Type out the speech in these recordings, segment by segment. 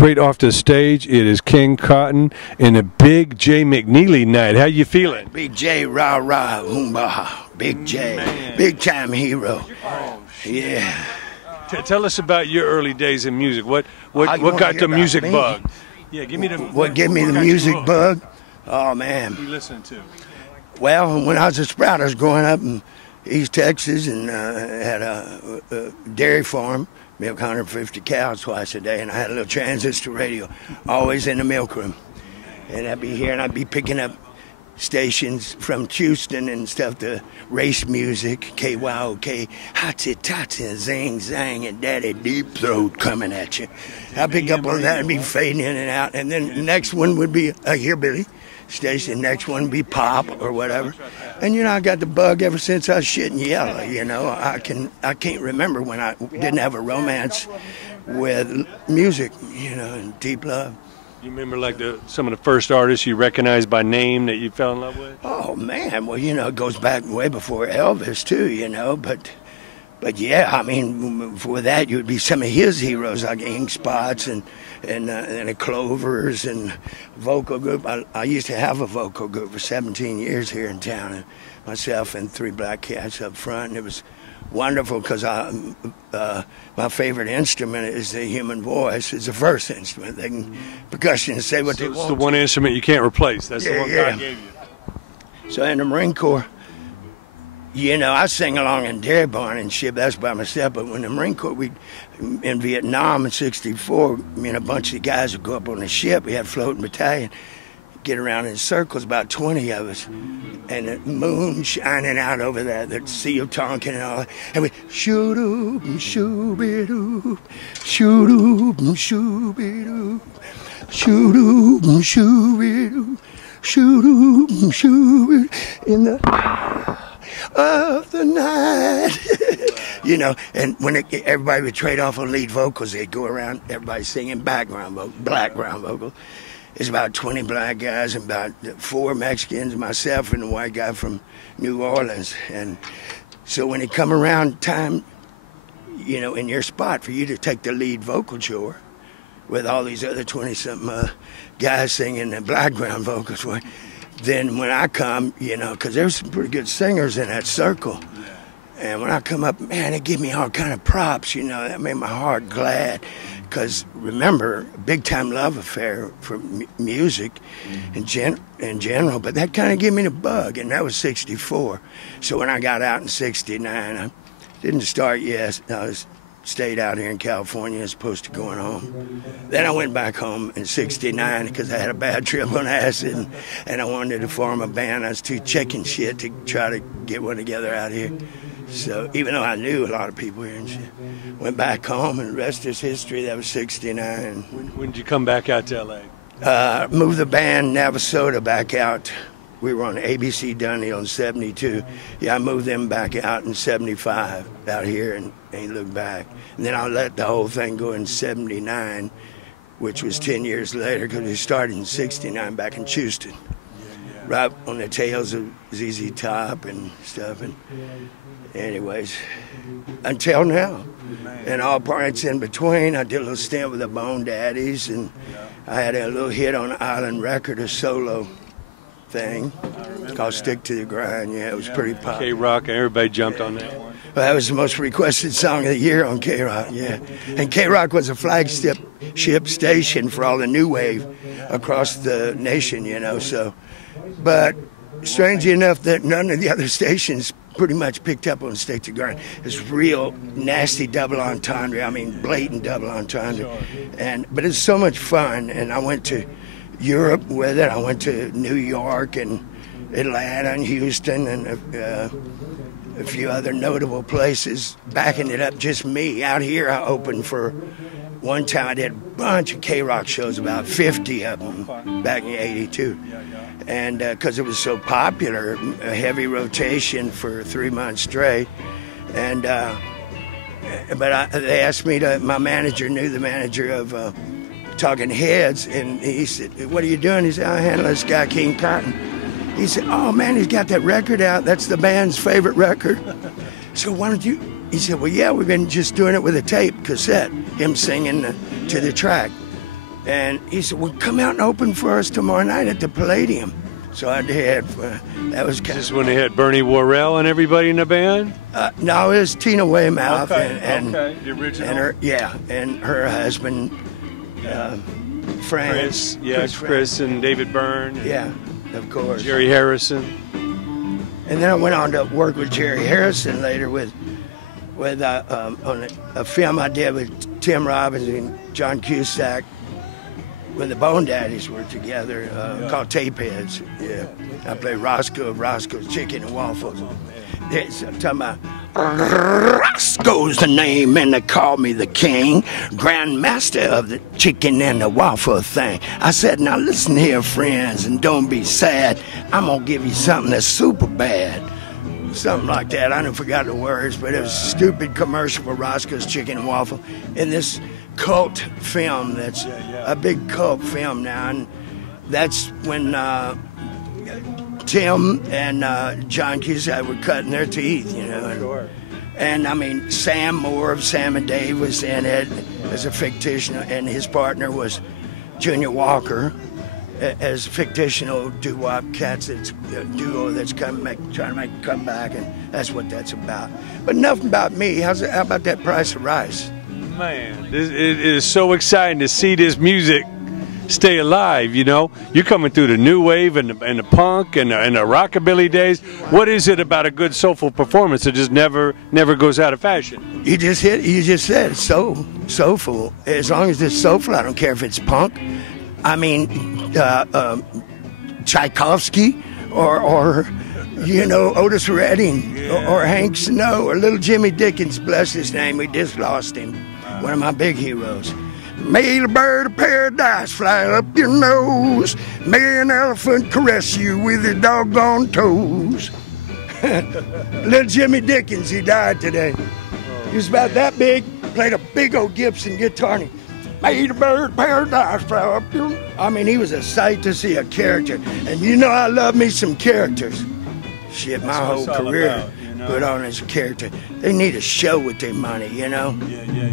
straight off the stage. It is King Cotton and a Big J McNeely night. How you feeling? Big J, rah rah, hoomba. Big J, Man. big time hero. Oh, Yeah. Tell us about your early days in music. What you got wanna the hear about music me? bug? Yeah, give me the. What gave me the got you music hooked? bug? Oh man. What you listening to? Well, when I was a sprout, I was growing up in East Texas and had a dairy farm, milk 150 cows twice a day, and I had a little transistor radio, always in the milk room. And I'd be here and I'd be picking up stations from Houston and stuff, the race music, KYOK, Hotty Totty, Zing Zang, and Daddy Deep Throat coming at you. I'd pick up on that and be fading in and out. And then the next one would be a hillbilly station, next one would be pop or whatever. And you know, I got the bug ever since I was shitting yellow, you know. I can't remember when I didn't have a romance with music, you know, and deep love. You remember like some of the first artists you recognized by name that you fell in love with? Oh man, well, you know, it goes back way before Elvis too, you know, but yeah, I mean, before that you'd be some of his heroes like Ink Spots and the Clovers and vocal group. I used to have a vocal group for 17 years here in town, and myself and 3 black cats up front, and it was wonderful because my favorite instrument is the human voice. It's the first instrument. They can percussionists say what they It's want. the one instrument you can't replace. That's the one God gave you. So in the Marine Corps, you know, I sing along in Dairy Barn and shit. That's by myself. But when the Marine Corps, in Vietnam in '64, me and a bunch of guys would go up on the ship. We had a floating battalion. Get around in circles, about 20 of us, and the moon shining out over the Sea of Tonkin and all that. And we shoo-doop, shoo-be-doop, shoo-doop, shoo-be-doop, shoo-doop, shoo-be-doop, shoo-doop, shoo-be-doop, in the of the night. You know, and when everybody would trade off on lead vocals, they'd go around, everybody singing background vocals. It's about 20 black guys and about 4 Mexicans, myself and a white guy from New Orleans. And so when it come around time, you know, in your spot for you to take the lead vocal chore with all these other 20-something guys singing the background vocals for you, then when I come, you know, because there's some pretty good singers in that circle. And when I come up, man, they give me all kind of props, you know. That made my heart glad. Because remember, big time love affair for music in general, but that kind of gave me the bug, and that was '64. So when I got out in '69, I didn't start yet. I stayed out here in California as opposed to going home. Then I went back home in '69 because I had a bad trip on acid, and I wanted to form a band. I was too chicken shit to try to get one together out here. So even though I knew a lot of people here and shit, went back home, and the rest is history. That was '69. When did you come back out to L.A.? Moved the band Navasota back out. We were on ABC Dunhill in '72. Yeah, I moved them back out in '75 out here and ain't looked back. And then I let the whole thing go in '79, which was 10 years later because we started in '69 back in Houston. Right on the tails of ZZ Top and stuff. And anyways, until now. And all parts in between, I did a little stint with the Bone Daddies, and I had a little hit on Island Record, a solo thing called Stick to the Grind. Yeah, it was pretty popular. KROQ, everybody jumped on that one. Well, that was the most requested song of the year on KROQ, yeah. And KROQ was a flagship station for all the new wave across the nation, you know, so. But strangely enough, that none of the other stations pretty much picked up on Stick to Grind. It's real nasty double entendre. I mean, blatant double entendre. But it's so much fun. And I went to Europe with it. I went to New York and Atlanta and Houston and a few other notable places, backing it up just me. Out here, I opened for one time. I did a bunch of KROQ shows, about 50 of them back in '82. And because it was so popular, a heavy rotation for 3 months straight. And they asked me to. My manager knew the manager of Talking Heads, and he said, "What are you doing?" He said, "I handle this guy King Cotton." He said, "Oh man, he's got that record out. That's the band's favorite record. So why don't you?" He said, "Well, yeah, we've been just doing it with a tape cassette, him singing to the track." And he said, well, come out and open for us tomorrow night at the Palladium. So I did. That was kind Is this when they had Bernie Worrell and everybody in the band? No, it was Tina Weymouth and the original. and her and her husband, Frank. Chris and David Byrne. Yeah, of course. Jerry Harrison. And then I went on to work with Jerry Harrison later with on a film I did with Tim Robbins and John Cusack when the Bone Daddies were together, called Tapeheads. Yeah, I played Roscoe of Roscoe's Chicken and Waffles. I'm talking about Roscoe's the name, and they call me the king, grandmaster of the chicken and the waffle thing. I said, now listen here, friends, and don't be sad. I'm gonna give you something that's super bad. Something like that. I don't forgot the words, but it was a stupid commercial for Roscoe's Chicken and Waffle in this cult film that's a big cult film now. And that's when Tim and John Cusack were cutting their teeth, you know. And I mean, Sam Moore of Sam and Dave was in it as a fictional, and his partner was Junior Walker as a fictional doo-wop cats that's a duo that's trying to make a comeback, and that's what that's about. But enough about me. How about that Price of Rice? Man, it is so exciting to see this music stay alive, you know. You're coming through the new wave and the punk and the rockabilly days. What is it about a good soulful performance that just never goes out of fashion? You just said it's so soulful. As long as it's soulful, I don't care if it's punk. I mean, Tchaikovsky or you know, Otis Redding or Hank Snow or little Jimmy Dickens, bless his name. We just lost him. One of my big heroes. May the bird of paradise fly up your nose. May an elephant caress you with his doggone toes. Little Jimmy Dickens, he died today. He was about that big, played a big old Gibson guitar, and may the bird of paradise fly up your... I mean, he was a sight to see, a character. And you know I love me some characters. Shit, my whole career put on as a character. They need a show with their money, you know?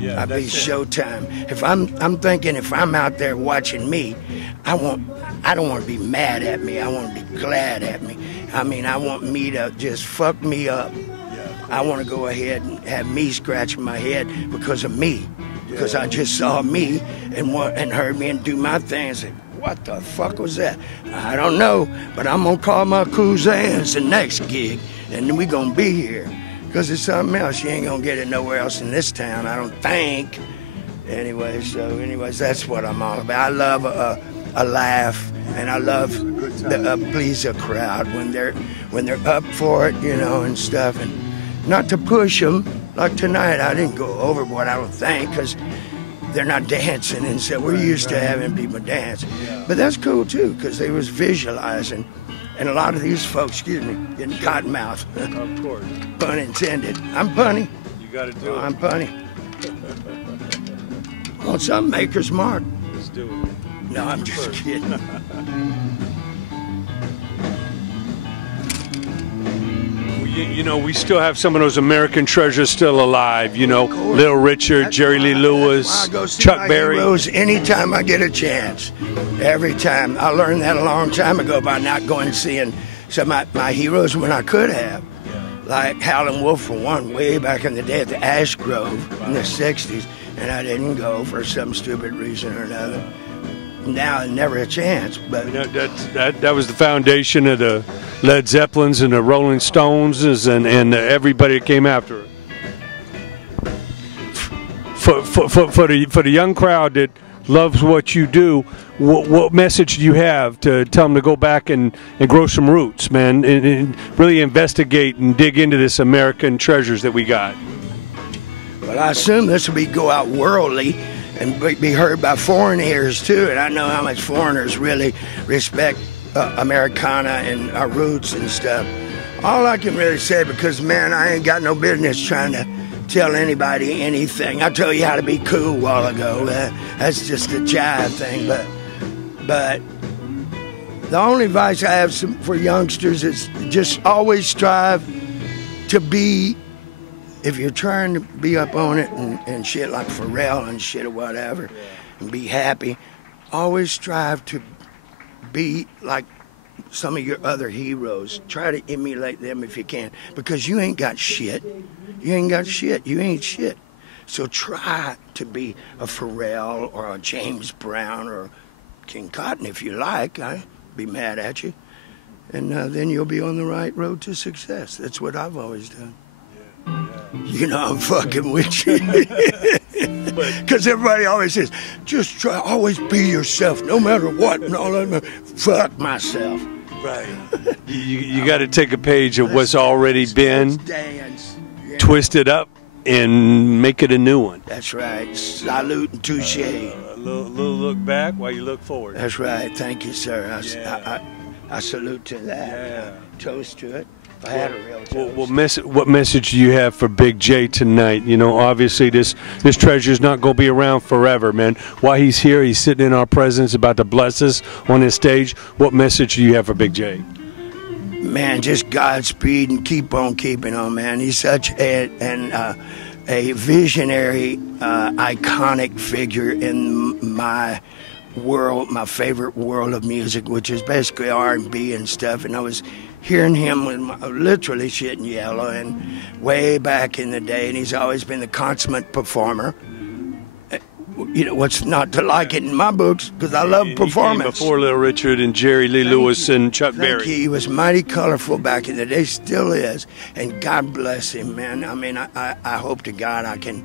Yeah. I'd be Showtime. If I'm thinking if I'm out there watching me, I don't want to be mad at me. I want to be glad at me. I mean, I want me to just fuck me up. I want to go ahead and have me scratching my head because of me. Because I just saw me and heard me and do my thing and said, what the fuck was that? I don't know, but I'm going to call my cousins the next gig, and then we going to be here. Because it's something else. You ain't going to get it nowhere else in this town, I don't think. Anyways, that's what I'm all about. I love a laugh, and I love to please a crowd when they're up for it, you know, and stuff. And not to push them. Like tonight, I didn't go overboard, I don't think, because they're not dancing, and so we're used to having people dance. But that's cool too, because they was visualizing, and a lot of these folks, getting cotton mouth. Of course. Pun intended. I'm punny. You got to do it. I'm punny. Want some Maker's Mark? Let's do it. No, I'm just kidding. You know, we still have some of those American treasures still alive, you know, Little Richard, Jerry Lee Lewis, Chuck Berry. Heroes anytime I get a chance. Every time. I learned that a long time ago by not going and seeing some of my heroes when I could have. Like Howlin' Wolf, for one, way back in the day at the Ash Grove in the 60s, and I didn't go for some stupid reason or another. Now, never a chance. But that was the foundation of the Led Zeppelins and the Rolling Stones and everybody that came after it. For the young crowd that loves what you do, what message do you have to tell them to go back and grow some roots, man, and really investigate and dig into this American treasures that we got? Well, I assume this will go out worldly and be heard by foreign ears too, and I know how much foreigners really respect Americana and our roots and stuff. All I can really say, because man, I ain't got no business trying to tell anybody anything. I told you how to be cool a while ago. That's just a jive thing, but the only advice I have for youngsters is just always strive to be. If you're trying to be up on it and shit like Pharrell and shit or whatever, and be happy, always strive to be like some of your other heroes. Try to emulate them if you can, because you ain't got shit. You ain't got shit. You ain't shit. So try to be a Pharrell or a James Brown or King Cotton if you like. I'd be mad at you. And then you'll be on the right road to success. That's what I've always done. You know, I'm fucking with you. Because everybody always says, just try, always be yourself, no matter what. And all that. Fuck myself. Right. You got to take a page of what's already been, twist it up, and make it a new one. That's right. Salute and touche. A little look back while you look forward. That's right. Thank you, sir. I salute to that. Yeah. Toast to it. I had a real toast. What message do you have for Big J tonight? You know, obviously this treasure's not going to be around forever, man. While he's here, he's sitting in our presence, about to bless us on his stage. What message do you have for Big J? Man, just Godspeed and keep on keeping on, man. He's such a visionary, iconic figure in my world, my favorite world of music, which is basically R&B and stuff. And I was hearing him with literally shitting yellow and way back in the day, and he's always been the consummate performer. You know, what's not to like it in my books, because I love performance. He came before Little Richard and Jerry Lee Lewis and Chuck Berry. He was mighty colorful back in the day, still is, and God bless him, man. I mean, I hope to God I can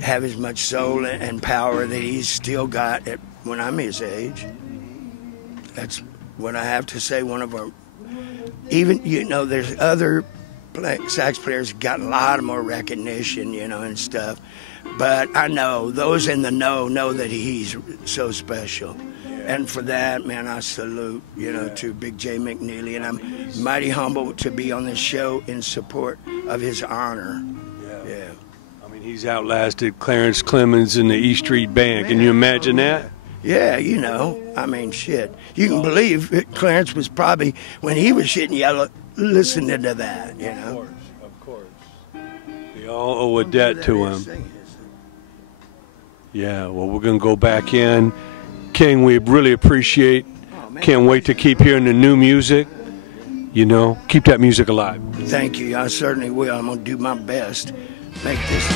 have as much soul and power that he's still got when I'm his age. That's what I have to say. One of our, even, you know, there's other sax players who got a lot more recognition, you know, and stuff. But I know those in the know that he's so special. And for that, man, I salute, you know, to Big J McNeely. And I'm mighty humble to be on this show in support of his honor. Yeah. I mean, he's outlasted Clarence Clemens and the E Street Band. Can you imagine that? Yeah, you know, I mean, shit. You can believe Clarence was probably, when he was shitting yellow, listening to that, you know. Of course. We all owe a debt to him. Yeah, well, we're going to go back in. King, we really appreciate. Can't wait to keep hearing the new music. You know, keep that music alive. Thank you. I certainly will. I'm going to do my best. Make this